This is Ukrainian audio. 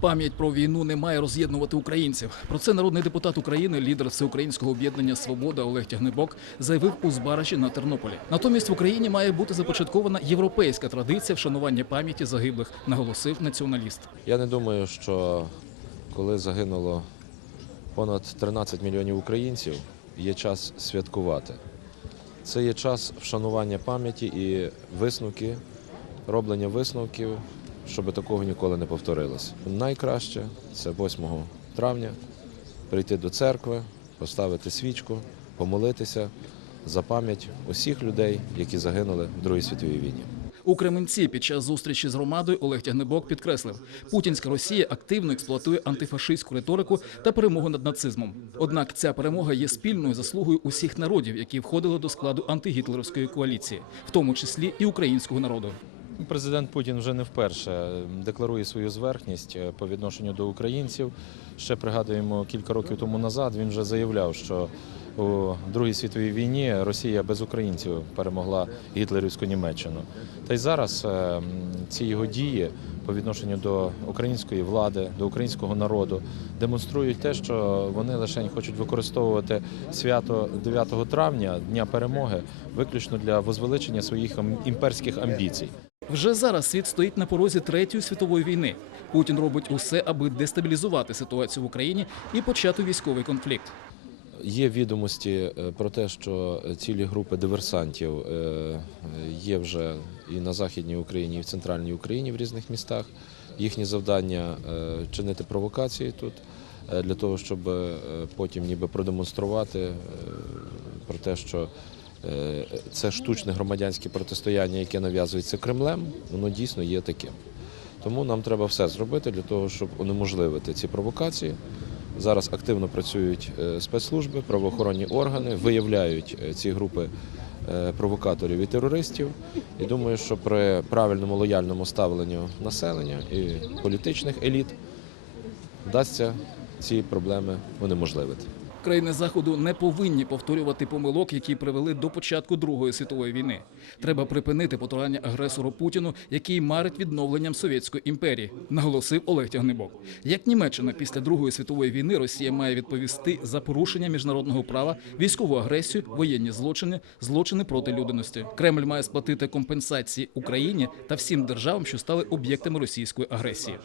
Пам'ять про війну не має роз'єднувати українців. Про це народний депутат України, лідер всеукраїнського об'єднання Свобода Олег Тягнебок заявив у Збарачі на Тернополі. Натомість в Україні має бути започаткована європейська традиція вшанування пам'яті загиблих, наголосив націоналіст. Я не думаю, що коли загинуло понад 13 мільйонів українців, є час святкувати. Це є час вшанування пам'яті і висновки, роблення висновків, щоб такого ніколи не повторилося. Найкраще це 8 травня прийти до церкви, поставити свічку, помолитися за пам'ять усіх людей, які загинули в Другій світовій війні. У Кременці під час зустрічі з громадою Олег Тягнебок підкреслив, путінська Росія активно експлуатує антифашистську риторику та перемогу над нацизмом. Однак ця перемога є спільною заслугою усіх народів, які входили до складу антигітлерівської коаліції, в тому числі і українського народу. Президент Путін вже не вперше декларує свою зверхність е, по відношенню до українців. Ще пригадуємо кілька років тому назад. Він вже заявляв, що у Другій світовій війні Росія без українців перемогла гітлерівську Німеччину. Та й зараз е, ці його дії по відношенню до української влади, до українського народу демонструють те, що вони лише хочуть використовувати свято 9 травня, Дня перемоги, виключно для возвеличення своїх імперських амбіцій. Вже зараз світ стоїть на порозі третьої світової війни. Путін робить усе, аби дестабілізувати ситуацію в Україні і почати військовий конфлікт. Є відомості е, про те, що цілі групи диверсантів е, є вже і на Західній Україні, і в центральній Україні в різних містах. Їхнє завдання е, чинити провокації тут для того, щоб потім ніби продемонструвати про те, що це штучне громадянське протистояння, яке нав'язується Кремлем, воно дійсно є таким. Тому нам треба все зробити для того, щоб унеможливити ці провокації. Зараз активно працюють е, спецслужби, правоохоронні органи, виявляють е, ці групи е, провокаторів і терористів. І думаю, що при правильному лояльному ставленні населення і політичних еліт вдасться ці проблеми унеможливити. Країни заходу не повинні повторювати помилок, які привели до початку Другої світової війни. Треба припинити потурання агресору Путіну, який марить відновленням совєтської імперії, наголосив Олег Тягнебок. Як Німеччина після Другої світової війни Росія має відповісти за порушення міжнародного права, військову агресію, воєнні злочини, злочини проти людяності. Кремль має сплатити компенсації Україні та всім державам, що стали об'єктами російської агресії.